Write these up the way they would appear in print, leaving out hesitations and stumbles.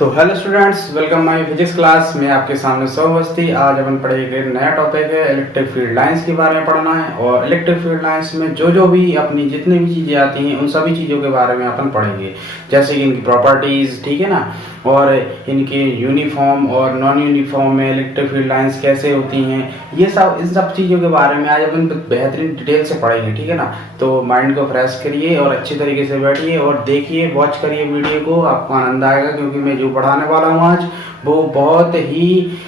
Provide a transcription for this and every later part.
तो hello students, welcome my physics class में आपके सामने सौमस्ती। आज अपन पढ़ेंगे नया टॉपिक है इलेक्ट्रिक फील्ड लाइंस के बारे में पढ़ना है। और इलेक्ट्रिक फील्ड लाइंस में जो भी अपनी जितनी भी चीज़ें आती हैं उन सभी चीज़ों के बारे में अपन पढ़ेंगे, जैसे कि इनकी प्रॉपर्टीज़, ठीक है ना, और इनके यूनिफॉर्म और नॉन यूनिफॉर्म में इलेक्ट्रिक फील्ड लाइंस कैसे होती हैं, ये सब इन सब चीज़ों के बारे में आज अपन बेहतरीन डिटेल से पढ़ेंगे, ठीक है ना। तो माइंड को फ्रेश करिए और अच्छी तरीके से बैठिए और देखिए, वॉच करिए वीडियो को, आपको आनंद आएगा, क्योंकि मैं जो पढ़ाने वाला हूँ आज वो बहुत ही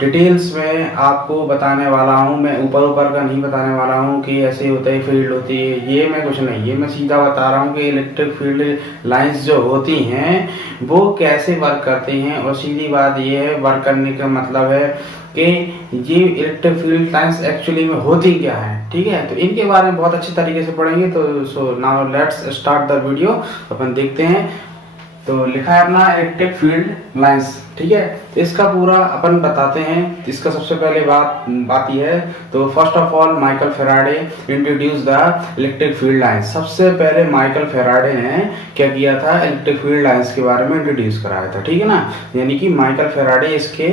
डिटेल्स में आपको बताने वाला हूँ। मैं ऊपर का नहीं बताने वाला हूँ कि ऐसे होता है, फील्ड होती है, ये मैं कुछ नहीं, ये मैं सीधा बता रहा हूँ कि इलेक्ट्रिक फील्ड लाइंस जो होती हैं वो कैसे वर्क करती हैं। और सीधी बात ये है, वर्क करने का मतलब है कि ये इलेक्ट्रिक फील्ड लाइंस एक्चुअली में होती क्या है, ठीक है। तो इनके बारे में बहुत अच्छी तरीके से पढ़ेंगे। तो so now let's start the video. अपन देखते हैं। तो लिखा है अपना इलेक्ट्रिक फील्ड लाइंस, ठीक है। तो इसका पूरा अपन बताते हैं। इसका सबसे पहले बात ये है, तो first of all Michael Faraday introduce the electric field lines. सबसे पहले माइकल फैराडे ने क्या किया था, इलेक्ट्रिक फील्ड लाइंस के बारे में इंट्रोड्यूस कराया था, ठीक है ना। यानी कि माइकल फैराडे इसके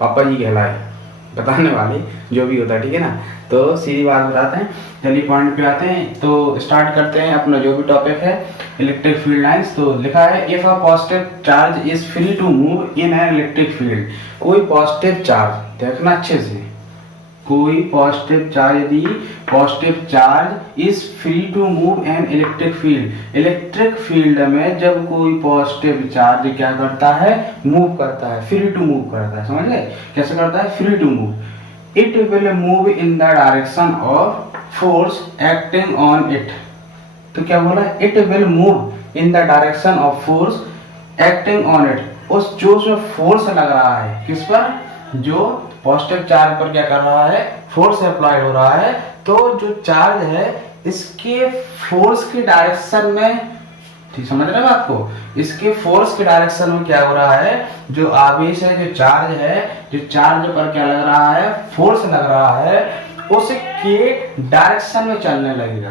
पापा जी कहलाए, बताने वाले जो भी होता है, ठीक है ना। तो सीधी बात बताते हैं, चलिए पॉइंट पे आते हैं। तो स्टार्ट करते हैं अपना जो भी टॉपिक है इलेक्ट्रिक फील्ड लाइंस। तो लिखा है, if a positive charge is free to move in an electric field. कोई पॉजिटिव चार्ज, देखना अच्छे से, कोई पॉजिटिव चार्ज, यदि positive charge is free to move an electric field, electric field में जब कोई पॉजिटिव चार्ज क्या करता है, मूव करता है, फ्री टू मूव करता है, समझ गए कैसे करता है, free to move. It will move in the direction of force acting on it. तो क्या बोला, it will move in the direction of force acting on it. उस जो फोर्स लग रहा है किस पर, जो पॉजिटिव चार्ज पर क्या कर रहा है, फोर्स अप्लाई हो रहा है, तो जो चार्ज है इसके फोर्स की डायरेक्शन में, ठीक समझ रहे हैं बात को, इसके फोर्स के डायरेक्शन में क्या हो रहा है, जो आवेश है, जो चार्ज है, जो चार्ज पर क्या लग रहा है, फोर्स लग रहा है, उसके डायरेक्शन में चलने लगेगा।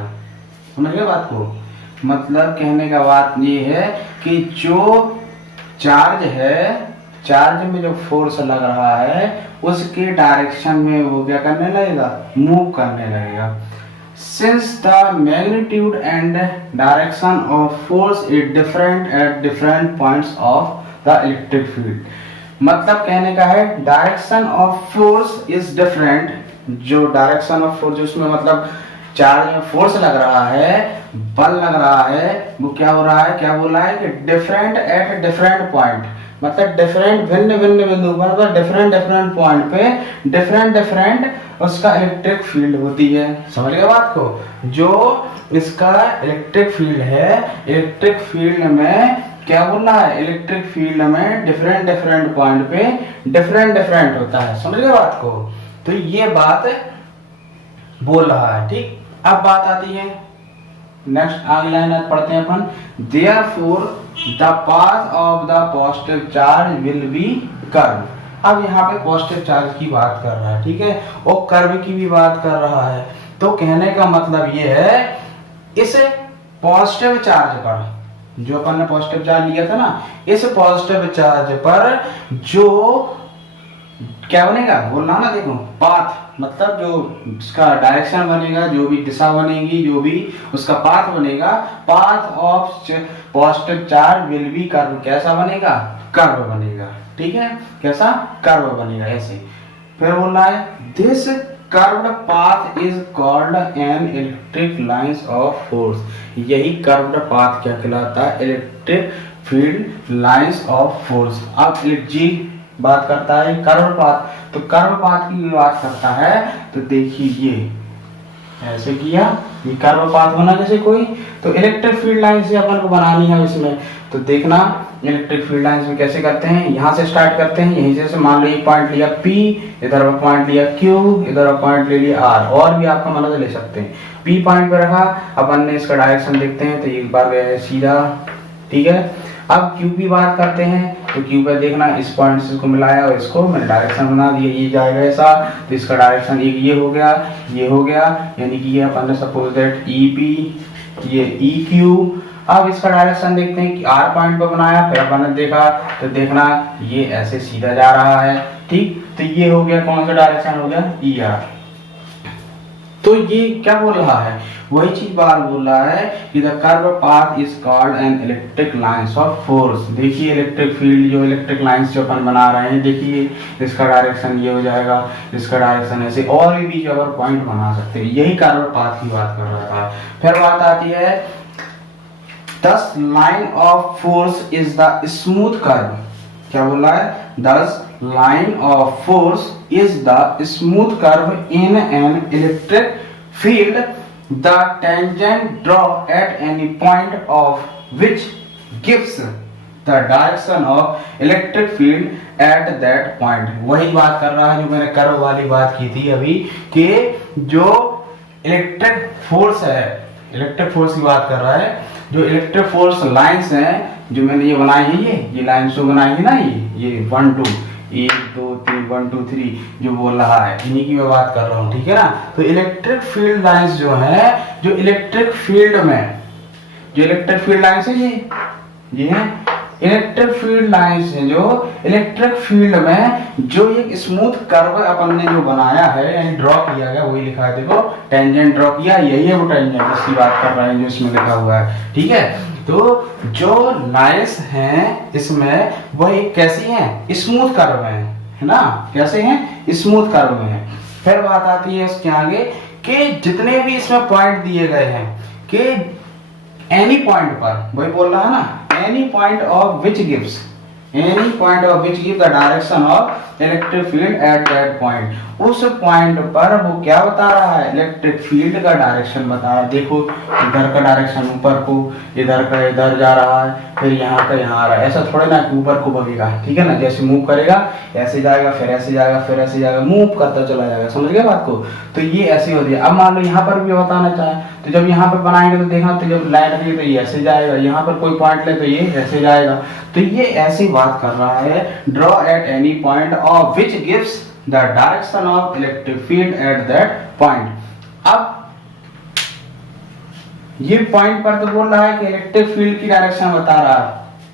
समझ गए बात को। मतलब कहने का बात ये है कि जो चार्ज है, चार्ज में जो फोर्स लग रहा है उसके डायरेक्शन में वो क्या करने लगेगा, मूव करने लगेगा। Since the magnitude and direction of force is different at different points of the electric field, मतलब कहने का है direction of force is different. जो डायरेक्शन ऑफ फोर्स, उसमें मतलब चार्ज में फोर्स लग रहा है, बल लग रहा है, वो क्या हो रहा है, क्या बोल रहा है कि डिफरेंट एट डिफरेंट पॉइंट, मतलब डिफरेंट भिन्न भिन्न बिंदु पर, मतलब डिफरेंट पॉइंट पे डिफरेंट उसका इलेक्ट्रिक फील्ड होती है। समझ गए बात को। जो इसका इलेक्ट्रिक फील्ड है, इलेक्ट्रिक फील्ड में क्या बोल रहा है, इलेक्ट्रिक फील्ड में डिफरेंट पॉइंट पे डिफरेंट होता है। समझ गए बात को। तो ये बात बोल रहा है, ठीक। अब बात आती है नेक्स्ट, आगे लाइन पढ़ते हैं अपन। Therefore the path of the positive charge will be curve. अब यहाँ पे पॉजिटिव चार्ज की बात कर रहा है, ठीक है, और कर्व की भी बात कर रहा है। तो कहने का मतलब ये है, इस पॉजिटिव चार्ज पर, जो अपन ने पॉजिटिव चार्ज लिया था ना, इस पॉजिटिव चार्ज पर जो क्या बनेगा, बोलना ना, देखो पाथ, मतलब जो इसका डायरेक्शन बनेगा, जो भी दिशा बनेगी, जो भी उसका पाथ बनेगा, path of positive charge will be curve. कैसा बनेगा, कर्व बनेगा, ठीक है, कैसा, कर्व बनेगा, ऐसे। फिर बोल रहा है, this curved path is called an electric lines of force. यही कर्व्ड पाथ क्या कहलाता है, electric field lines of force. अब जी बात करता है कर्व पाथ, तो कर्व पाथ की बात करता है। तो देखिए ये ऐसे किया, ये कर्व पाथ होना जैसे कोई, तो इलेक्ट्रिक फील्ड लाइन से अपन को बनानी है इसमें। तो देखना इलेक्ट्रिक फील्ड लाइंस में कैसे करते हैं। यहाँ से स्टार्ट करते हैं, यहीं से मान लो एक पॉइंट लिया P, इधर पॉइंट लिया Q, इधर पॉइंट ले लिया R, और भी आपका मतलब ले सकते हैं। P पॉइंट पे रखा, अपन ने इसका डायरेक्शन देखते हैं, तो एक बार गए सीधा, ठीक है। अब Q की बात करते हैं, तो Q पे देखना, इस पॉइंट से इसको मिलाया और इसको मैंने डायरेक्शन बना दिया, ये जाएगा ऐसा, तो इसका डायरेक्शन एक ये हो गया, ये हो गया, यानी कि ये अपन ने सपोज दैट EP, ये EQ अब इसका डायरेक्शन देखते हैं कि आर पॉइंट पर बनाया, फिर अपन ने देखा तो देखना ये ऐसे सीधा जा रहा है, ठीक। तो ये हो गया कौन सा डायरेक्शन हो गया, ई आर। तो ये क्या बोल रहा है, वही चीज बार बोल रहा है कि the curve path is called an electric lines of force. देखिए इलेक्ट्रिक फील्ड जो इलेक्ट्रिक लाइंस जो अपन बना रहे हैं, देखिए इसका डायरेक्शन ये हो जाएगा, इसका डायरेक्शन ऐसे, और भी बीच अगर पॉइंट बना सकते हैं। यही कर्व पाथ की बात कर रहा था। फिर बात आती है दस line of force is the smooth curve. क्या बोला है, दस line of force is the smooth curve in an electric field. The tangent draw at any point of which gives the direction of electric field at that point. वही बात कर रहा है जो मैंने कर्व वाली बात की थी अभी, कि जो इलेक्ट्रिक फोर्स है, इलेक्ट्रिक फोर्स की बात कर रहा है, जो इलेक्ट्रिक फोर्स लाइंस हैं जो मैंने ये बनाई है, ये लाइंस जो बनाई है ना, ये 1 2 1 2 3 1 2 3 जो बोल रहा है, इन्हीं की मैं बात कर रहा हूँ, ठीक है ना। तो इलेक्ट्रिक फील्ड लाइंस जो है, जो इलेक्ट्रिक फील्ड में, जो इलेक्ट्रिक फील्ड लाइंस है ये है इलेक्ट्रिक फील्ड लाइंस है, जो इलेक्ट्रिक फील्ड में जो एक स्मूथ कर्व अपन ने जो बनाया है, यानी ड्रॉ किया गया, वही लिखा है, देखो टेंजेंट ड्रॉ किया, यही है वो टेंजेंट, इसकी बात कर रहे हैं जो इसमें लिखा हुआ है, ठीक है। तो जो लाइंस हैं इसमें वही कैसी हैं, स्मूथ कर्व में है ना, कैसे हैं, स्मूथ कर्व में है। फिर बात आती है इसके आगे कि जितने भी इसमें पॉइंट दिए गए हैं कि एनी पॉइंट पर, वही बोल रहा है ना, any point of which gives, any point of which give the direction of electric field at that point. उस पॉइंट पर वो क्या बता रहा है, इलेक्ट्रिक फील्ड का डायरेक्शन बता रहा है। देखो इधर का डायरेक्शन ऊपर को, इधर का इधर जा रहा है, फिर यहाँ का यहाँ आ रहा है। ऐसा थोड़े ना ऊपर को बगेगा, ठीक है ना, जैसे मूव करेगा ऐसे जाएगा, फिर ऐसे जाएगा, फिर ऐसे जाएगा, मूव करता चला जाएगा, समझ गए बात को। तो ये ऐसे हो गया। अब मान लो यहाँ पर भी बताना चाहे तो जब यहाँ पर बनाएंगे तो देखना, तो जब लाइन लगी तो ये ऐसे जाएगा, यहाँ पर कोई पॉइंट ले तो ये ऐसे जाएगा। तो ये ऐसी बात कर रहा है, draw at any point of which gives the direction of electric field at that point. अब ये पॉइंट पर तो बोल रहा है कि इलेक्ट्रिक फील्ड की डायरेक्शन बता रहा है,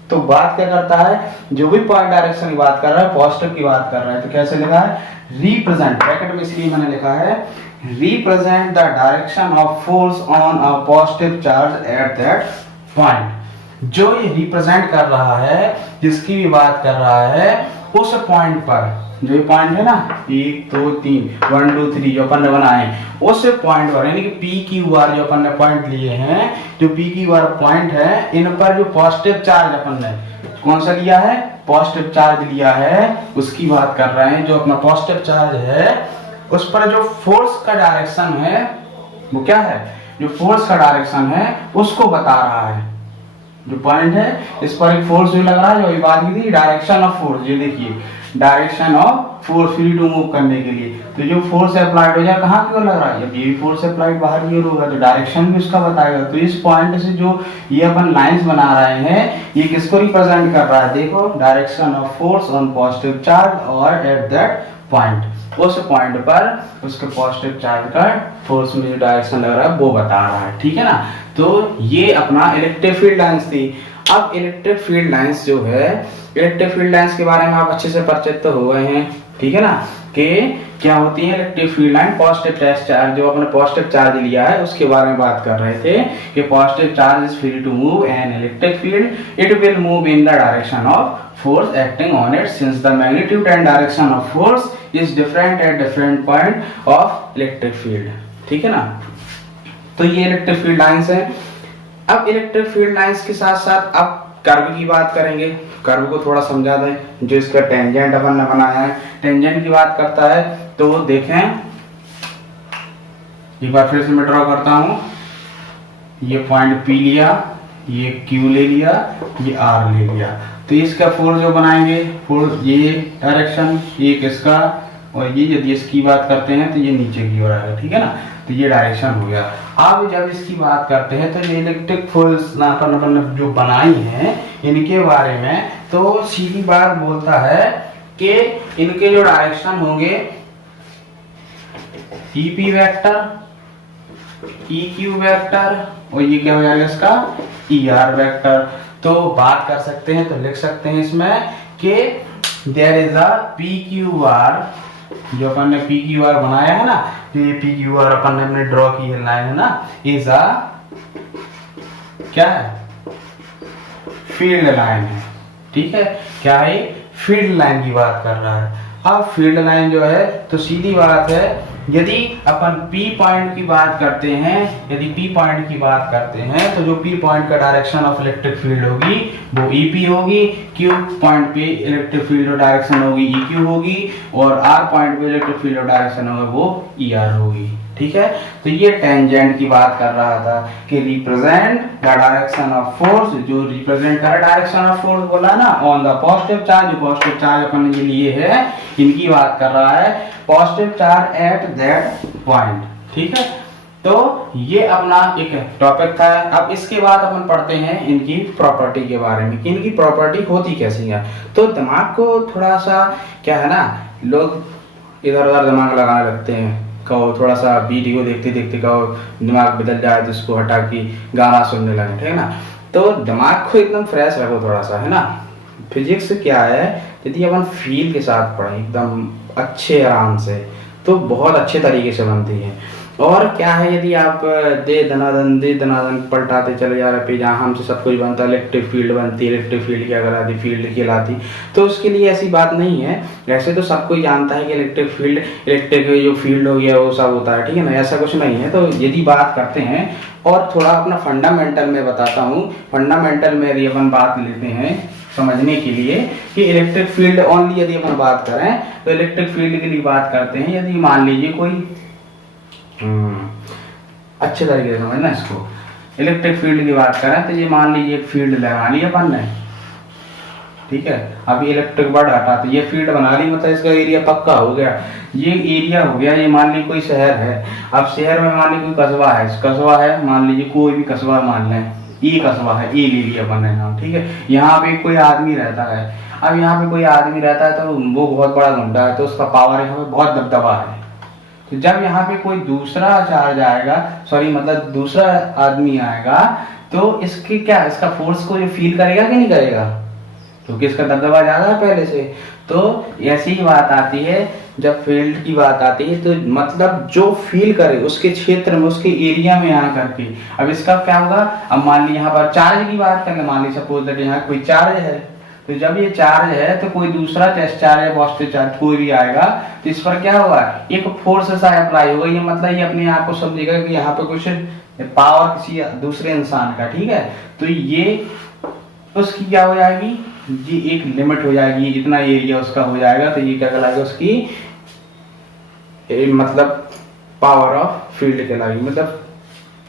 तो बात क्या करता है, जो भी पॉइंट डायरेक्शन की बात कर रहा है, पॉजिटिव की बात कर रहा है, तो कैसे लिखा है, रिप्रेजेंट, ब्रैकेट में इसलिए मैंने लिखा है represent the direction of force on a positive charge at that point. जो ये रिप्रेजेंट कर रहा है, जिसकी भी बात कर रहा है, उस पॉइंट पर, जो ये पॉइंट है ना 1 2 3 1 2 3 जो अपन ने बनाए, उस पॉइंट पर, यानी कि पी क्यू आर जो अपन ने पॉइंट लिए हैं, जो पी क्यू आर पॉइंट है, इन पर जो पॉजिटिव चार्ज अपन ने कौन सा लिया है, पॉजिटिव चार्ज लिया है, उसकी बात कर रहे हैं। जो अपना पॉजिटिव चार्ज है उस पर जो फोर्स का डायरेक्शन है वो क्या है, जो फोर्स का डायरेक्शन है उसको बता रहा है। जो पॉइंट है इस पर एक फोर्स जो लग रहा है, जो बात की थी डायरेक्शन ऑफ फोर्स, ये देखिए direction of force free to move करने के लिए, तो जो फोर्स अप्लाइड हो जाए कहाँ की ओर लग रहा है, जब ये फोर्स अप्लाइड बाहर की ओर होगा तो डायरेक्शन भी उसका बताएगा। तो इस पॉइंट से जो ये अपन लाइंस बना रहे हैं, ये किसको रिप्रेजेंट कर रहा है, देखो direction of force on positive charge और एट दैट पॉइंट, उस पॉइंट पर उसके पॉजिटिव चार्ज का फोर्स में जो डायरेक्शन लग रहा है वो बता रहा है, ठीक है ना। तो ये अपना इलेक्ट्रिक फील्ड लाइंस थी। अब इलेक्ट्रिक फील्ड लाइंस जो है, इलेक्ट्रिक फील्ड लाइंस के बारे में आप अच्छे से परिचित तो हो गए हैं, ठीक है ना, कि क्या होती है electric field line, positive test charge, जो अपने पॉजिटिव चार्ज लिया है उसके बारे में बात कर रहे थे कि positive charge is free to move an electric field, it will move in the direction of force acting on it since the magnitude and direction of force is different at different point of electric field, ठीक है ना। तो ये electric field lines है। अब electric field lines के साथ साथ अब कर्व की बात करेंगे, कर्व को थोड़ा समझा दें। जो इसका टेंजेंट अपन ने बनाया है, टेंजेंट की बात करता है, तो देखें एक बार फिर से मैं ड्रॉ करता हूं, ये पॉइंट P लिया, ये Q ले लिया, ये R ले लिया, तो इसका फोर्स जो बनाएंगे, फोर्स ये डायरेक्शन, ये किसका, और ये यदि इसकी बात करते हैं तो ये नीचे की ओर आएगा, ठीक है ना। तो ये डायरेक्शन हो गया। अब जब इसकी बात करते हैं तो ये इलेक्ट्रिक फोर्स अपन जो बनाई हैं इनके बारे में, तो सीधी बात बोलता है कि इनके जो डायरेक्शन होंगे EP वेक्टर, EQ वेक्टर, और ये क्या हो जाएगा इसका ई आर वेक्टर। तो बात कर सकते हैं तो लिख सकते हैं इसमें कि there is a P Q R, जो अपन ने पी क्यू आर बनाया है ना, ये पी क्यू आर अपन ने अपने ड्रॉ की है लाइन है ना, इज अ क्या है, फील्ड लाइन है। ठीक है, क्या है, फील्ड लाइन की बात कर रहा है। अब फील्ड लाइन जो है तो सीधी बात है, यदि अपन P पॉइंट की बात करते हैं, यदि P पॉइंट की बात करते हैं तो जो P पॉइंट का डायरेक्शन ऑफ इलेक्ट्रिक फील्ड होगी वो EP होगी, Q पॉइंट पे इलेक्ट्रिक फील्ड और डायरेक्शन होगी EQ होगी, और R पॉइंट पे इलेक्ट्रिक फील्ड और डायरेक्शन होगा वो ER होगी। ठीक है, तो ये टेंजेंट की बात कर रहा था कि represent the direction of force, जो रिप्रेजेंट कर डायरेक्शन ऑफ फोर्स बोला ना ऑन द पॉजिटिव चार्ज, जो पॉजिटिव चार्ज अपन ने लिए है इनकी बात कर रहा है, positive charge at that point. ठीक है, तो ये अपना एक टॉपिक था। अब इसके बाद अपन पढ़ते हैं इनकी प्रॉपर्टी के बारे में कि इनकी प्रॉपर्टी होती कैसी है। तो दिमाग को थोड़ा सा क्या है ना, लोग इधर उधर दिमाग लगाने लगते हैं, कहो थोड़ा सा वीडियो देखते देखते कहो दिमाग बदल जाए तो उसको हटा के गाना सुनने लगे, ठीक है ना। तो दिमाग को एकदम फ्रेश रखो थोड़ा सा, है ना। फिजिक्स क्या है, यदि अपन फील के साथ पढ़ें एकदम अच्छे आराम से तो बहुत अच्छे तरीके से बनती है। और क्या है, यदि आप दे दनादन पलटाते चले जा रहे पे, जहाँ हमसे सब कुछ बनता है, इलेक्ट्रिक फील्ड बनती है, इलेक्ट्रिक फील्ड क्या कहलाती, फील्ड कहलाती, तो उसके लिए ऐसी बात नहीं है। वैसे तो सब कोई जानता है कि इलेक्ट्रिक फील्ड, इलेक्ट्रिक जो फील्ड हो गया वो सब होता है, ठीक है ना, ऐसा कुछ नहीं है। तो यदि बात करते हैं और थोड़ा अपना फंडामेंटल में बताता हूँ, फंडामेंटल में यदि अपन बात लेते हैं समझने के लिए कि इलेक्ट्रिक फील्ड ओनली यदि अपन बात करें तो इलेक्ट्रिक फील्ड के लिए बात करते हैं। यदि मान लीजिए कोई अच्छे तरीके से समझना इसको, इलेक्ट्रिक फील्ड की बात करें तो ये मान लीजिए एक फील्ड लगा ली अपन ने, ठीक है। अभी इलेक्ट्रिक वर्ड हटा तो ये फील्ड बना ली, मतलब इसका एरिया पक्का हो गया, ये एरिया हो गया। ये मान ली कोई शहर है, अब शहर में मान ली कोई कस्बा है, मान लीजिए कोई भी कस्बा मान लें, ई कस्बा है, ई ले लिया अपन ने नाम, ठीक है। यहाँ पे कोई आदमी रहता है, अब यहाँ पे कोई आदमी रहता है तो वो बहुत बड़ा गुंडा है, तो उसका पावर यहाँ पे बहुत दबदबा है। तो जब यहाँ पे कोई दूसरा चार्ज आएगा, मतलब दूसरा आदमी आएगा, तो इसके क्या, इसका फोर्स को जो फील करेगा कि नहीं करेगा, क्योंकि इसका दबदबा ज्यादा है पहले से। तो ऐसी ही बात आती है जब फील्ड की बात आती है, तो मतलब जो फील करे उसके क्षेत्र में, उसके एरिया में यहाँ करके। अब इसका क्या होगा, अब मान ली यहाँ पर चार्ज की बात करें, मान ली सपोज दैट यहाँ कोई चार्ज है, तो जब ये चार्ज है तो कोई दूसरा टेस्ट चार्ज है, पॉजिटिव चार्ज कोई भी आएगा, तो इस पर क्या होगा, एक फोर्स सा अप्लाई होगा। ये मतलब ये अपने आप को समझेगा कि यहाँ पे कुछ पावर किसी दूसरे इंसान का, ठीक है। तो ये उसकी क्या हो जाएगी, ये एक लिमिट हो जाएगी, इतना एरिया उसका हो जाएगा, तो ये क्या कहलाएगा, उसकी मतलब पावर ऑफ फील्ड कहलाएगी, मतलब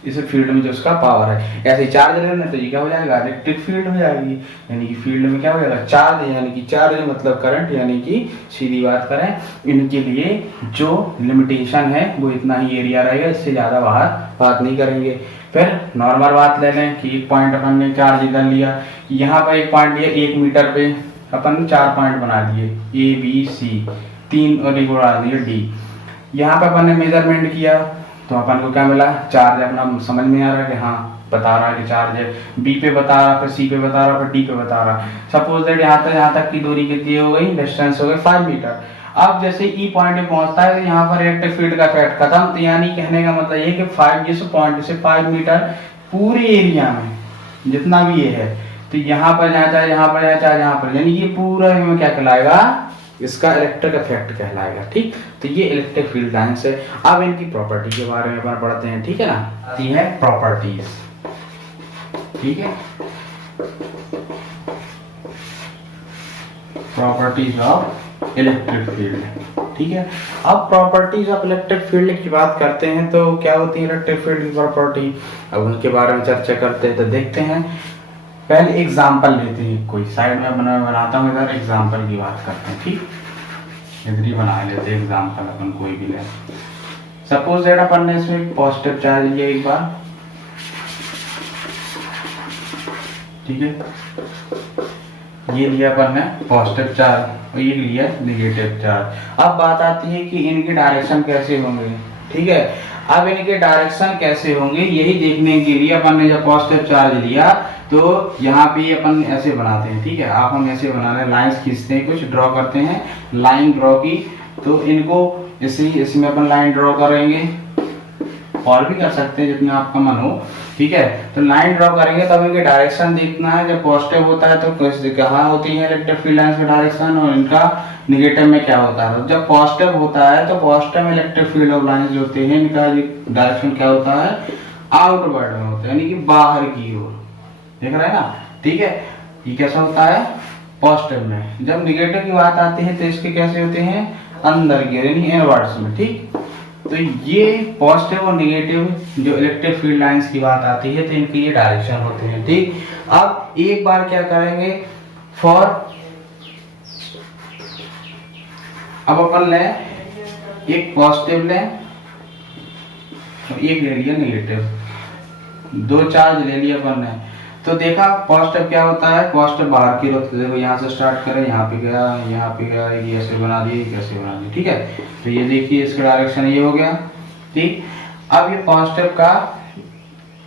इस फील्ड में जो उसका पावर है। ऐसे चार्ज लेना तो ये क्या हो जाएगा, इलेक्ट्रिक फील्ड हो जाएगी, यानी कि फील्ड में क्या हो जाएगा, चार्ज, यानी कि चार्ज मतलब करंट, यानी कि सीधी बात करें इनके लिए जो लिमिटेशन है वो इतना ही एरिया रहेगा, इससे ज्यादा बाहर बात नहीं करेंगे। फिर नॉर्मल बात ले लें कि एक पॉइंट अपन ने चार्ज इधर लिया, यहाँ पर एक पॉइंट लिया 1 मीटर पे, अपन 4 पॉइंट बना दिए ABC, 3 और एक बढ़ा दिए D। यहाँ पे अपन ने मेजरमेंट किया तो अपन को क्या मिला, चार्ज अपना समझ में आ रहा है कि हाँ बता रहा है कि चार्ज है, B पे बता रहा, फिर C पे बता रहा, फिर D पे बता रहा। सपोज दैट यहाँ तक की दूरी कितनी हो गई, डिस्टेंस हो गई 5 मीटर। अब जैसे E पॉइंट पे पहुंचता है तो यहाँ पर इलेक्ट्रिक फील्ड का इफेक्ट खत्म। तो यानी कहने का मतलब ये कि 5 जिस पॉइंट से 5 मीटर पूरे एरिया में जितना भी ये है, तो यहाँ पर यहाँ चाहे यहाँ पर यहाँ पर, यानी ये पूरा में क्या कहलाएगा, इसका इलेक्ट्रिक इफेक्ट कहलाएगा, ठीक। तो ये इलेक्ट्रिक फील्ड लाइंस है। अब इनकी प्रॉपर्टी के बारे में अपन पढ़ते हैं, ठीक है ना। आती है प्रॉपर्टीज, ठीक है, प्रॉपर्टीज ऑफ इलेक्ट्रिक फील्ड, ठीक है। अब प्रॉपर्टीज ऑफ इलेक्ट्रिक फील्ड की बात करते हैं तो क्या होती है इलेक्ट्रिक फील्ड की प्रॉपर्टी, अब उनके बारे में चर्चा करते हैं। तो देखते हैं, पहले एग्जाम्पल लेते हैं, कोई साइड में बनाता हूँ, इधर एग्जाम्पल की बात करते हैं, ठीक। इधर ही बना लेते हैं एग्जाम्पल, अपन कोई भी ले। सपोज दैट अपन ने इसमें पॉजिटिव चार्ज लिया एक बार, ठीक है, ये लिया अपन ने पॉजिटिव चार्ज और ये लिया नेगेटिव चार्ज। अब बात आती है कि इनकी डायरेक्शन कैसे होंगे, ठीक है। अब इनके डायरेक्शन कैसे होंगे यही देखने के लिए अपन ने जब पॉजिटिव चार्ज लिया तो यहाँ पे अपन ऐसे बनाते हैं, ठीक है। आप हम ऐसे बनाने लाइंस खींचते हैं, कुछ ड्रॉ करते हैं, लाइन ड्रॉ की, तो इनको इसमें अपन लाइन ड्रॉ करेंगे, और भी कर सकते हैं जितना आपका मन हो, ठीक है। तो लाइन ड्रॉ करेंगे तब इनके डायरेक्शन देखना है। जब पॉजिटिव होता है तो कहाँ होती है इलेक्ट्रिक फील्ड लाइंस का डायरेक्शन, और इनका निगेटिव में क्या होता है। जब पॉजिटिव होता है तो पॉजिटिव में इलेक्ट्रिक फील्ड ऑफ लाइंस जो होते हैं इनका डायरेक्शन क्या होता है, आउटवर्ड में होता है, यानी कि बाहर की ओर, देख रहे हैं ना, ठीक है। ये कैसा होता है, पॉजिटिव में। जब निगेटिव की बात आती है तो इसके कैसे होते हैं, अंदर की ओर, यानी इनवर्ड्स में, ठीक। तो ये पॉजिटिव और निगेटिव जो इलेक्ट्रिक फील्ड लाइंस की बात आती है तो इनके ये डायरेक्शन होते हैं, ठीक। अब एक बार क्या करेंगे, अब अपन लें एक पॉजिटिव लें और एक ले लिया निगेटिव, दो चार्ज ले लिया अपन ने। तो देखा पॉजिटिव क्या होता है, पॉजिटिव बाहर की ओर, देखो यहाँ से स्टार्ट करें, यहाँ पे गया, यहाँ पे गया, ये ऐसे बना दिए, कैसे बना दिए, ठीक है। तो ये देखिए इसका डायरेक्शन ये हो गया, ठीक। अब ये पॉजिटिव का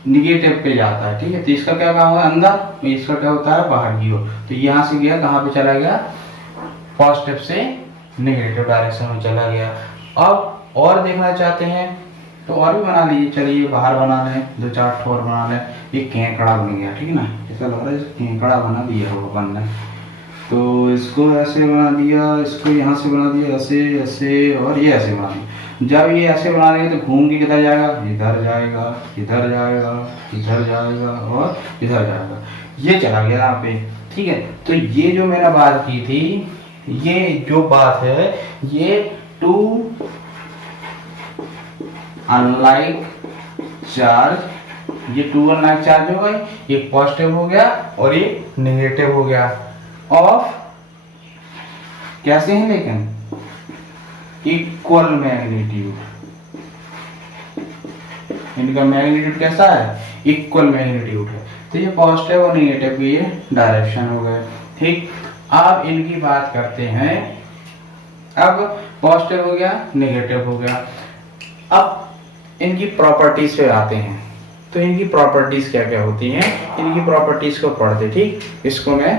निगेटिव पे जाता है, ठीक है। तो इसका क्या काम है, अंदर, इसका क्या होता है, बाहर की ओर। तो यहाँ से गया, कहाँ पे चला गया, पॉजिटिव से निगेटिव डायरेक्शन में चला गया। अब और देखना चाहते हैं तो और भी बना लीजिए, चलिए बाहर बना लें, दो चार ठोर बना लें। ये केकड़ा बन गया, ठीक है ना, ऐसा लग रहा है केकड़ा बना दिया हो अपन ने। तो इसको ऐसे बना दिया, इसको यहाँ से बना दिया, ऐसे ऐसे, और ये ऐसे बना दिया। जब ये ऐसे बना देंगे तो घूम के किधर जाएगा, इधर जाएगा, इधर जाएगा, इधर जाएगा और इधर जाएगा, ये चला गया यहाँ पे, ठीक है। तो ये जो मैंने बात की थी, ये जो बात है, ये टू अनलाइक चार्ज, ये टू अनलाइक चार्ज हो गए, एक पॉजिटिव हो गया और एक नेगेटिव हो गया, ऑफ कैसे हैं लेकिन इक्वल मैग्नीट्यूड। इनका मैग्नीट्यूड कैसा है, इक्वल मैग्नीट्यूड है। तो ये पॉजिटिव और नेगेटिव की ये डायरेक्शन हो गए, ठीक। अब इनकी बात करते हैं, अब पॉजिटिव हो गया, नेगेटिव हो गया। अब इनकी प्रॉपर्टीज पे आते हैं। तो इनकी प्रॉपर्टीज क्या क्या होती हैं, इनकी प्रॉपर्टीज को पढ़ते, ठीक। इसको मैं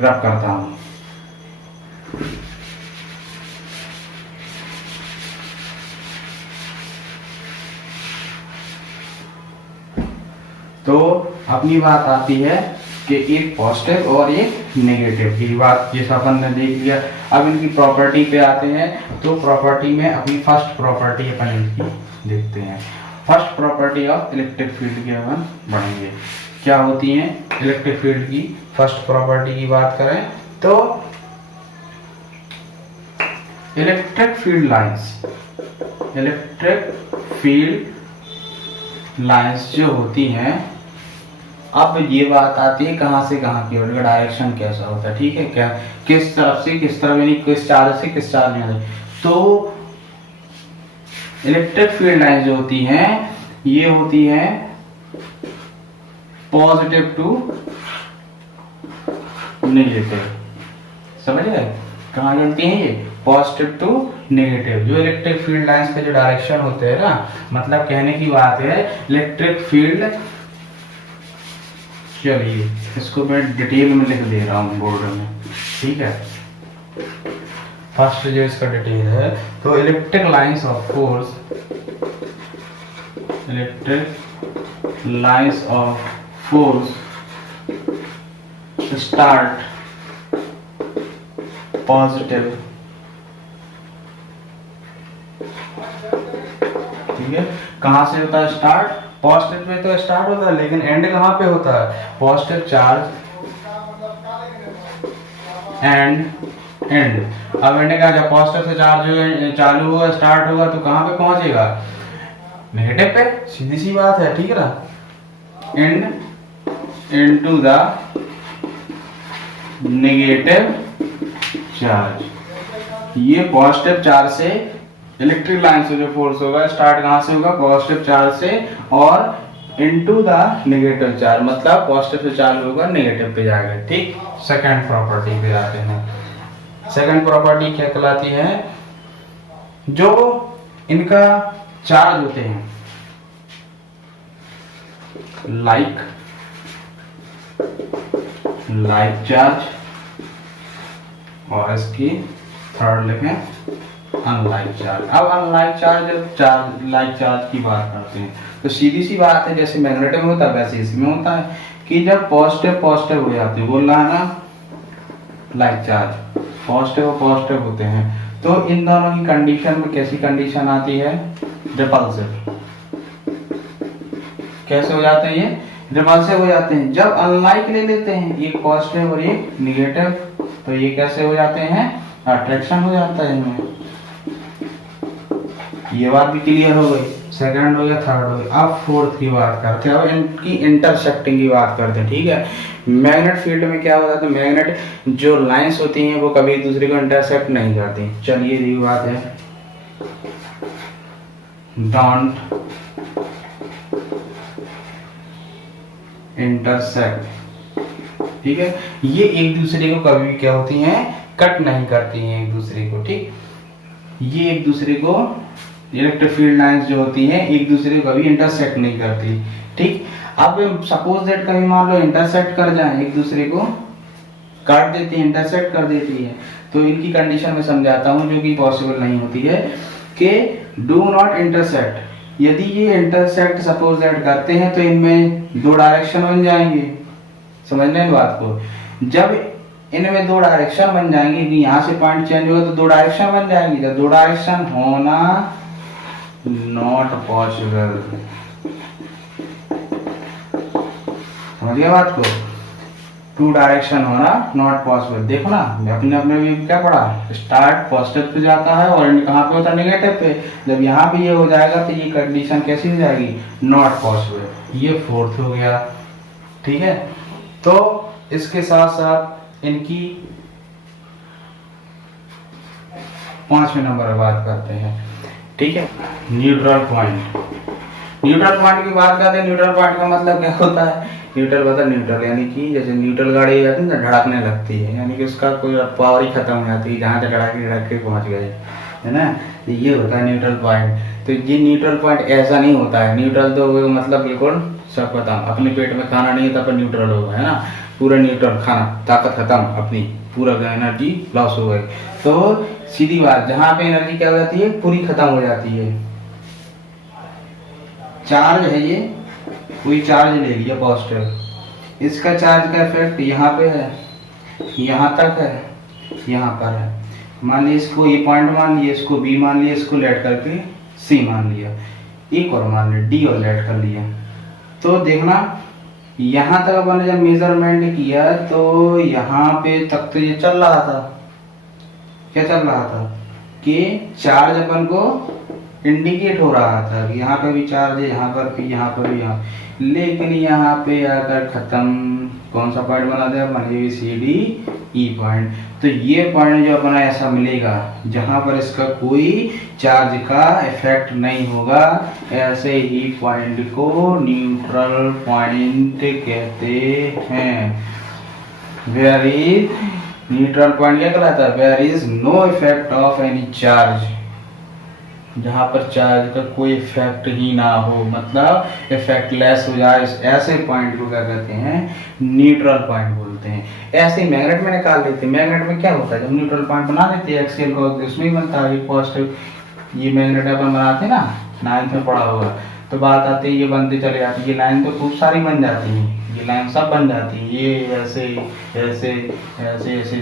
रब करता हूं। तो अपनी बात आती है कि एक पॉजिटिव और एक नेगेटिव की बात, जैसा अपन ने देख लिया। अब इनकी प्रॉपर्टी पे आते हैं। तो प्रॉपर्टी में अपनी फर्स्ट प्रॉपर्टी अपन इनकी देखते हैं। First property of electric field की अपन पढ़ेंगे, क्या होती है इलेक्ट्रिक फील्ड की फर्स्ट प्रॉपर्टी की बात करें तो इलेक्ट्रिक फील्ड लाइंस जो होती हैं, अब ये बात आती है कहाँ से कहाँ की, उनका डायरेक्शन कैसा होता है, ठीक है। क्या किस तरफ से किस तरफ, यानी किस चार्ज से किस चार्ज में। तो इलेक्ट्रिक फील्ड लाइंस जो होती हैं ये होती हैं पॉजिटिव टू नेगेटिव, समझ गए कहाँ चलती हैं ये, पॉजिटिव टू नेगेटिव। जो इलेक्ट्रिक फील्ड लाइंस के जो डायरेक्शन होते हैं ना, मतलब कहने की बात है इलेक्ट्रिक फील्ड, चलिए इसको मैं डिटेल में लिख दे रहा हूँ बोर्ड में, ठीक है। फर्स्ट जो इसका डिटेल है, तो electric lines of force, electric lines of force start positive, ठीक है। कहां से होता है स्टार्ट, पॉजिटिव में तो स्टार्ट होता है, लेकिन एंड कहां पे होता है, पॉजिटिव चार्ज एंड एंड। अब एंड का जब पॉजिटिव से चार्ज चालू होगा, स्टार्ट होगा, तो कहां पे पहुंचेगा, नेगेटिव पे, सीधी सी बात है, ठीक है ना। And into the negative charge. ये पॉजिटिव चार्ज से इलेक्ट्रिक लाइन से जो फोर्स होगा स्टार्ट कहां से होगा, पॉजिटिव चार्ज से, और इनटू द नेगेटिव चार्ज, मतलब पॉजिटिव से चार्ज होगा नेगेटिव पे जाएगा, ठीक। सेकंड प्रॉपर्टी पे आते हैं। सेकंड प्रॉपर्टी क्या कहलाती है, जो इनका चार्ज होते हैं, लाइक चार्ज, और इसकी थर्ड लिखें अनलाइक चार्ज। अब अनलाइक चार्ज लाइक चार्ज की बात करते हैं तो सीधी सी बात है, जैसे मैग्नेट में होता है वैसे इसमें होता है कि जब पॉजिटिव हो जाते हैं, बोल रहा है ना, लाइक चार्ज पॉजिटिव होते हैं, तो इन दोनों की कंडीशन में कैसी कंडीशन आती है, रिपल्सिव। कैसे हो जाते हैं ये, रिपल्सिव हो जाते हैं। जब अनलाइक ले लेते हैं, एक पॉजिटिव और एक निगेटिव, तो ये कैसे हो जाते हैं, अट्रैक्शन हो जाता है इनमें। ये बात भी क्लियर हो गई, सेकंड हो गया, थर्ड हो गया। अब फोर्थ की बात करते हैं, अब इनकी इंटरसेक्टिंग की बात करते हैं, ठीक है। मैग्नेट फील्ड में क्या होता है, तो मैग्नेट जो लाइंस होती हैं वो कभी एक दूसरे को इंटरसेक्ट नहीं करती। चलिए ये बात है, डोंट इंटरसेक्ट, ठीक है। ये एक दूसरे को कभी भी क्या होती हैं, कट नहीं करती हैं एक दूसरे को, ठीक। ये एक दूसरे को, इलेक्ट्रिक फील्ड लाइंस जो होती हैं एक दूसरे को कभी इंटरसेक्ट नहीं करती, ठीक। अब सपोज दैट कभी मान लो इंटरसेक्ट कर जाए, एक दूसरे को काट देती है, इंटरसेक्ट कर देती है, तो इनकी कंडीशन में समझाता हूं जो कि पॉसिबल नहीं होती है, कि डू नॉट इंटरसेक्ट। यदि ये इंटरसेक्ट सपोज दैट करते हैं तो इनमें दो डायरेक्शन बन जाएंगे, समझ लें बात को। जब इनमें दो डायरेक्शन बन जाएंगे, यहाँ से पॉइंट चेंज होगा तो दो डायरेक्शन बन जाएंगी, जब दो डायरेक्शन होना नॉट पॉसिबल, समझ गया बात को। टू डायरेक्शन होना नॉट पॉसिबल। देखो ना, अपने अपने भी क्या पढ़ा, स्टार्ट पॉजिटिव पे जाता है और कहाँ पे होता है, नेगेटिव पे। जब यहाँ पे ये हो जाएगा तो ये कंडीशन कैसी हो जाएगी, नॉट पॉसिबल। ये फोर्थ हो गया, ठीक है। तो इसके साथ साथ इनकी पांचवें नंबर पर बात करते हैं, ठीक है। न्यूट्रल पॉइंट की बात करते हैं। न्यूट्रल पॉइंट का मतलब क्या होता है, न्यूट्रल यानी कि जैसे न्यूट्रल गाड़ी जाती है ना, धड़कने लगती है, यानी कि उसका कोई पावर ही खत्म हो जाती है, जहाँ से धड़क के पहुंच गए, है ना। तो ये होता है न्यूट्रल पॉइंट। तो ये न्यूट्रल पॉइंट ऐसा नहीं होता है, न्यूट्रल तो मतलब बिल्कुल सब खत्म, अपने पेट में खाना नहीं था पर न्यूट्रल होगा, है ना, पूरा न्यूट्रल, खाना ताकत खत्म, अपनी पूरा एनर्जी लॉस हो गई। तो सीधी बात, जहाँ पे एनर्जी क्या हो जाती है, पूरी खत्म हो जाती है। चार्ज है ये, कोई चार्ज ले लिया पॉजिटिव, इसका चार्ज का इफेक्ट यहाँ पे है, यहाँ तक है, यहाँ पर है। मान लिया इसको ये पॉइंट मान लिया, इसको बी मान लिया, इसको लेट करके सी मान लिया, एक और मान लिया डी और लेट कर लिया। तो देखना यहाँ तक अपन ने जब मेजरमेंट किया तो यहाँ पे तक तो ये चल रहा था, क्या चल रहा था कि चार्ज अपन को इंडिकेट हो रहा था कि यहाँ पे भी चार्ज है, यहाँ पर भी, यहाँ पर भी, यहाँ। लेकिन यहाँ पे आकर खत्म, कौन सा पॉइंट बना दिया, मान सी डी ई पॉइंट। तो ये पॉइंट जो अपना ऐसा मिलेगा जहाँ पर इसका कोई चार्ज का इफेक्ट नहीं होगा, ऐसे ही पॉइंट को न्यूट्रल पॉइंट कहते हैं। वेयर इज न्यूट्रल पॉइंट क्या कहलाता है, where is no effect of any charge, जहाँ पर चार्ज का कोई इफेक्ट ही ना हो, मतलब इफेक्ट लेस हो जाए, ऐसे पॉइंट को क्या कहते हैं, न्यूट्रल पॉइंट बोलते हैं। ऐसे ही मैग्नेट में निकाल देते हैं। मैग्नेट में क्या होता है, जब न्यूट्रल पॉइंट बना देते हैं एक्सियल को, उसमें बनता है पॉजिटिव। ये मैग्नेट अपन बनाते हैं ना, 9th में पढ़ा होगा, तो बात आती है ये बनते चले जाती है, ये लाइन तो खूब सारी बन जाती है, ये लाइन सब बन जाती है, ये ऐसे ऐसे ऐसे ऐसे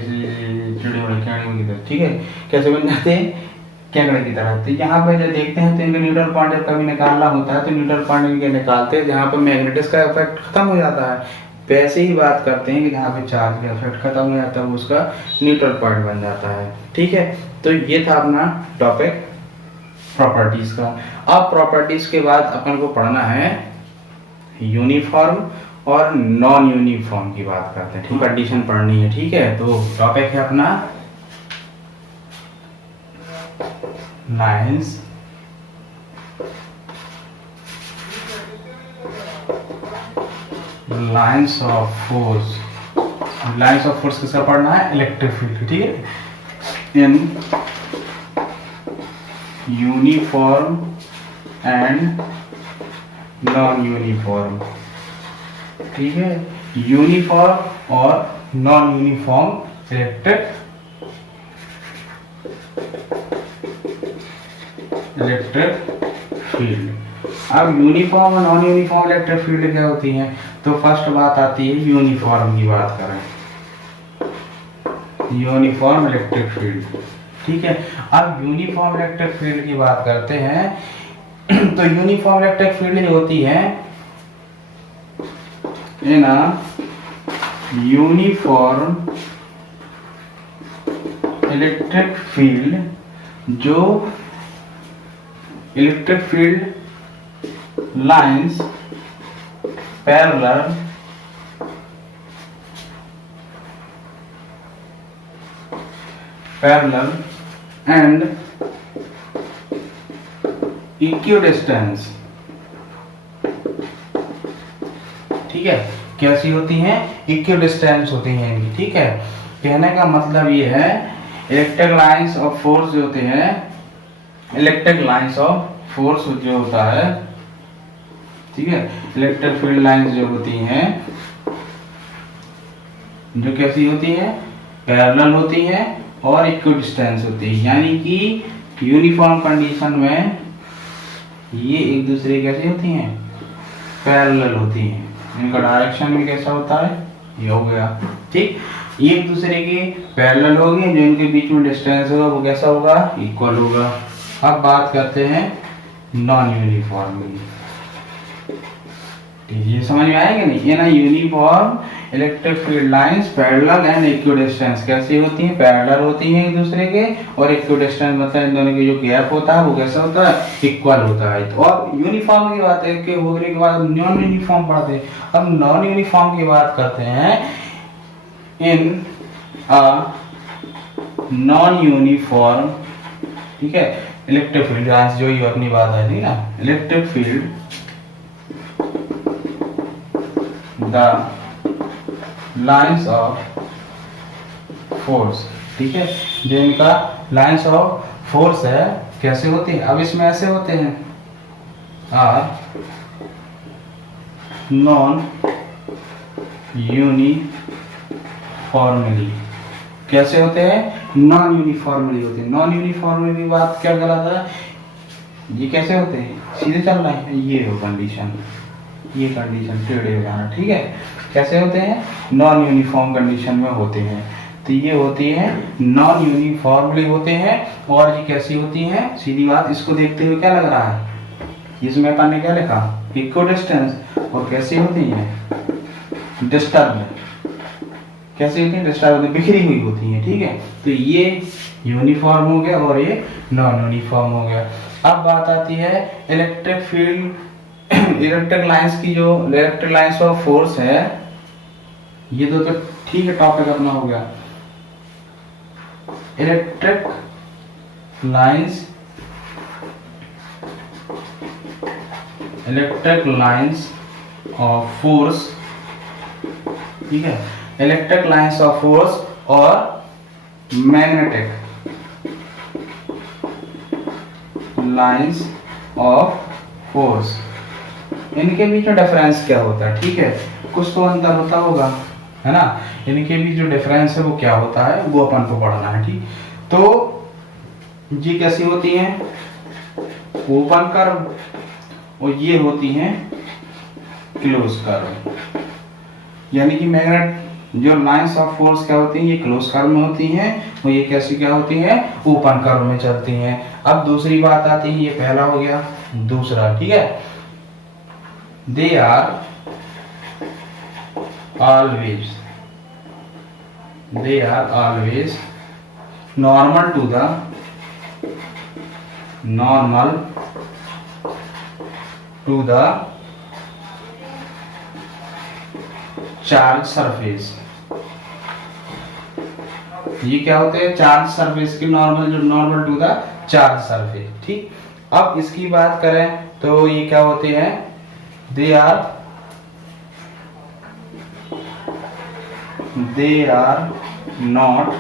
चिड़ी, ठीक है, कैसे बन जाते हैं, कैमरे की तरह। तो यहाँ पे जब देखते हैं तो इनका न्यूट्रल पॉइंट जब कभी निकालना होता है तो न्यूट्रल पॉइंट इनके निकालते हैं जहाँ पर मैग्नेटिस का इफेक्ट खत्म हो जाता है। वैसे ही बात करते हैं कि जहाँ पे चार्ज का इफेक्ट खत्म हो जाता है वो उसका न्यूट्रल पॉइंट बन जाता है, ठीक है। तो ये था अपना टॉपिक प्रॉपर्टीज का। अब प्रॉपर्टीज के बाद अपन को पढ़ना है यूनिफॉर्म और नॉन यूनिफॉर्म की बात करते हैं, ठीक, कंडीशन पढ़नी है, ठीक है। तो टॉपिक है अपना lines of force. Lines of force किसका पढ़ना है, इलेक्ट्रिक फील्ड, ठीक है। In uniform and non uniform. ठीक है, यूनिफॉर्म और नॉन यूनिफॉर्म इलेक्ट्रिक फील्ड। अब यूनिफॉर्म और नॉन यूनिफॉर्म इलेक्ट्रिक फील्ड क्या होती हैं? तो फर्स्ट बात आती है यूनिफॉर्म की बात करें, यूनिफॉर्म इलेक्ट्रिक फील्ड। ठीक है, अब यूनिफॉर्म इलेक्ट्रिक फील्ड की बात करते हैं तो यूनिफॉर्म इलेक्ट्रिक फील्ड जो होती है इन यूनिफॉर्म इलेक्ट्रिक फील्ड, जो electric field lines parallel and equidistance. ठीक है, कैसी होती हैं? इक्विडिस्टेंस होती हैं इनकी। ठीक है, कहने का मतलब ये है इलेक्ट्रिक लाइंस ऑफ फोर्स जो होते हैं, इलेक्ट्रिक लाइंस ऑफ फोर्स जो होता है, ठीक है, इलेक्ट्रिक फील्ड लाइंस जो होती हैं, जो कैसी होती हैं? पैरेलल होती हैं और इक्विडिस्टेंस होती है, यानी कि यूनिफॉर्म कंडीशन में ये एक दूसरे कैसी होती हैं? पैरेलल होती हैं। इनका डायरेक्शन भी कैसा होता है? ये हो गया। ठीक, एक दूसरे के पैरेलल होगी, जो इनके बीच में डिस्टेंस होगा वो कैसा होगा? इक्वल होगा। अब बात करते हैं नॉन यूनिफॉर्म की। ये समझ में आएगा नहीं? ये ना uniform electric field lines parallel and equidistance कैसी होती हैं? पैरेलल होती हैं एक दूसरे के, और इक्विडिस्टेंस मतलब इन दोनों के जो गैप होता है वो कैसा होता है? इक्वल होता है। तो अब यूनिफॉर्म की बात है कि होने के बाद नॉन यूनिफॉर्म पढ़ते हैं। अब नॉन यूनिफॉर्म की बात करते हैं। इन नॉन यूनिफॉर्म, ठीक है, इलेक्ट्रिक फील्ड लाइंस, जो ये अपनी बात आई थी ना, electric field the lines of force. ठीक है, जो इनका लाइंस ऑफ फोर्स है कैसे होती है? अब इसमें ऐसे होते हैं, आर नॉन यूनिफॉर्मली। कैसे होते हैं? नॉन यूनिफॉर्मली होते हैं। नॉन यूनिफॉर्मली की बात क्या गलत है? ये कैसे होते हैं? सीधे चल रहे हैं, ये हो कंडीशन, ये कंडीशन टेढ़े हो जाना। ठीक है, कैसे होते हैं? नॉन यूनिफॉर्म कंडीशन में होते हैं। तो ये होती है नॉन यूनिफॉर्मली होते हैं। और ये कैसी होती हैं? सीधी बात, इसको देखते हुए क्या लग रहा है? इसमें अपन ने क्या लिखा? इक्विडिस्टेंस। और कैसी होती हैं? डिस्टर्ब। कैसे होती है? डिस्टर्ब होती है, बिखरी हुई होती है। ठीक है, तो ये यूनिफॉर्म हो गया और ये नॉन यूनिफॉर्म हो गया। अब बात आती है इलेक्ट्रिक फील्ड, इलेक्ट्रिक लाइंस की, जो इलेक्ट्रिक लाइंस ऑफ फोर्स है, ये तो ठीक है, टॉपिक अपना हो गया। Electric lines, electric lines of force, ठीक है, इलेक्ट्रिक लाइंस ऑफ फोर्स और मैग्नेटिक लाइंस ऑफ फोर्स, इनके बीच में डिफरेंस क्या होता है? ठीक है, कुछ तो अंतर होता होगा, है ना? इनके बीच जो डिफरेंस है वो क्या होता है, वो अपन को पढ़ना है। ठीक, तो ये कैसी होती हैं? ओपन कर्व, और ये होती हैं क्लोज कर्व। यानी कि मैग्नेट जो लाइंस ऑफ फोर्स क्या होती हैं? ये क्लोज कर्व में होती हैं, और ये कैसी क्या होती हैं? ओपन कर्व में चलती हैं। अब दूसरी बात आती है, ये पहला हो गया, दूसरा, ठीक है, they are always normal to the charge surface. ये क्या होते हैं? चार्ज सरफेस की normal to the charge surface. ठीक, अब इसकी बात करें तो ये क्या होते हैं? दे आर नॉट,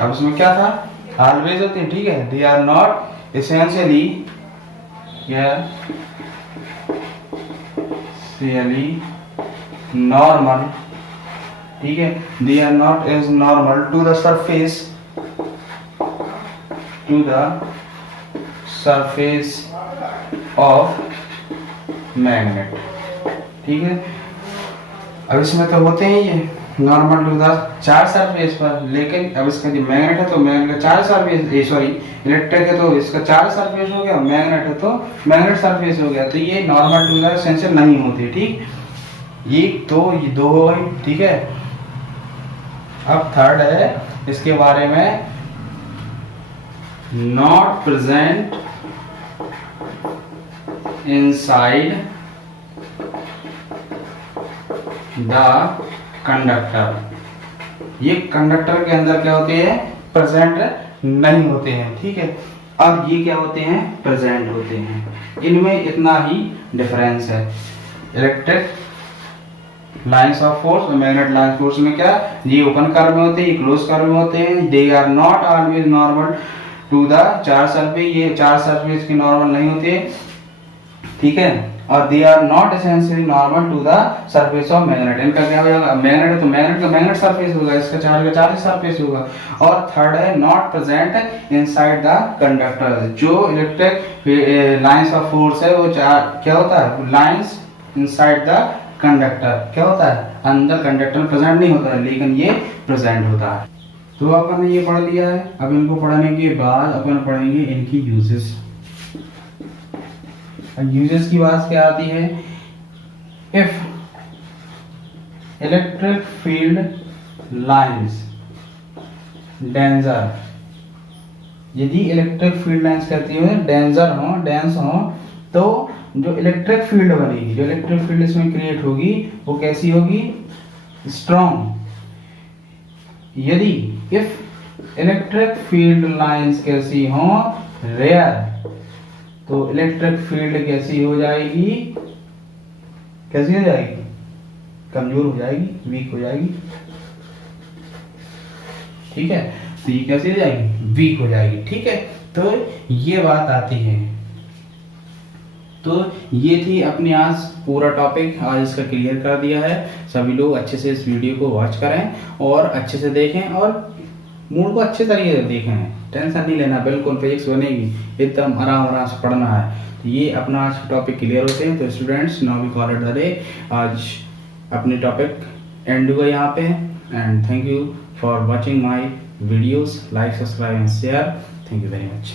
अब उसमें क्या था? ऑलवेज होते हैं। ठीक है, they are not essentially carefully normal, ठीक है, they are not as normal to the surface of magnet, ठीक है। अब इसमें तो होते हैं ये normal to the charge surface पर, लेकिन अब इसका जो मैग्नेट है तो मैग्नेट का चार्ज सरफेस, सॉरी इलेक्ट्रिक है तो इसका चार्ज सरफेस हो गया, मैग्नेट है तो मैग्नेट सरफेस हो गया, तो ये नॉर्मल टू द सेंसर नहीं होती, ठीक। ये तो ये दो हो गई, ठीक है। अब थर्ड है इसके बारे में, not present inside the conductor, ये कंडक्टर के अंदर क्या होते हैं, प्रेजेंट नहीं होते हैं, ठीक है। अब ये क्या होते हैं, प्रेजेंट होते हैं, इनमें इतना ही डिफरेंस है। इलेक्ट्रिक लाइंस ऑफ फोर्स और मैग्नेट लाइन फोर्स में क्या, ये ओपन कर्व में होते हैं, ये क्लोज कर्व में होते हैं, they are not always normal to the charge surface, ये चार्ज सरफेस की नॉर्मल नहीं होते, ठीक है। और they are not essentially normal to the surface of magnet, इनका क्या हो जाएगा, मैग्नेट है तो मैग्नेट का मैग्नेट सरफेस होगा, इसका चार्ज का चार्ज सरफेस होगा। और थर्ड है not present inside the conductor, जो इलेक्ट्रिक लाइंस ऑफ फोर्स है वो क्या होता है, लाइंस इनसाइड द कंडक्टर क्या होता है, अंदर कंडक्टर प्रेजेंट नहीं होता है, लेकिन ये प्रेजेंट होता है। तो अपन ने ये पढ़ लिया है, अब इनको पढ़ने के बाद अपन पढ़ेंगे इनकी यूजेस। यूजेस की बात क्या आती है, if electric field lines danger, यदि इलेक्ट्रिक फील्ड लाइंस कहती है डेंजर हो, डेंस हो, तो जो इलेक्ट्रिक फील्ड बनेगी, जो इलेक्ट्रिक फील्ड इसमें क्रिएट होगी वो कैसी होगी, स्ट्रॉन्ग। यदि इफ इलेक्ट्रिक फील्ड लाइंस कैसी हो, रेयर, तो इलेक्ट्रिक फील्ड कैसी हो जाएगी, कैसी हो जाएगी, कमजोर हो जाएगी, वीक हो जाएगी, ठीक है। तो ये कैसी हो जाएगी, वीक हो जाएगी, ठीक है। तो ये बात आती है। तो ये थी अपनी आज पूरा टॉपिक, आज इसका क्लियर कर दिया है। सभी लोग अच्छे से इस वीडियो को वॉच करें और अच्छे से देखें और मूड को अच्छे तरीके से देखें, टेंशन नहीं लेना, बिल्कुल फिजिक्स बनेगी, एकदम आराम से पढ़ना है। तो ये अपना आज टॉपिक क्लियर होते हैं। तो students, now we call it the day. आज अपने टॉपिक एंड हुआ यहाँ पे, and thank you for watching my videos, like, subscribe and share. Thank you very much.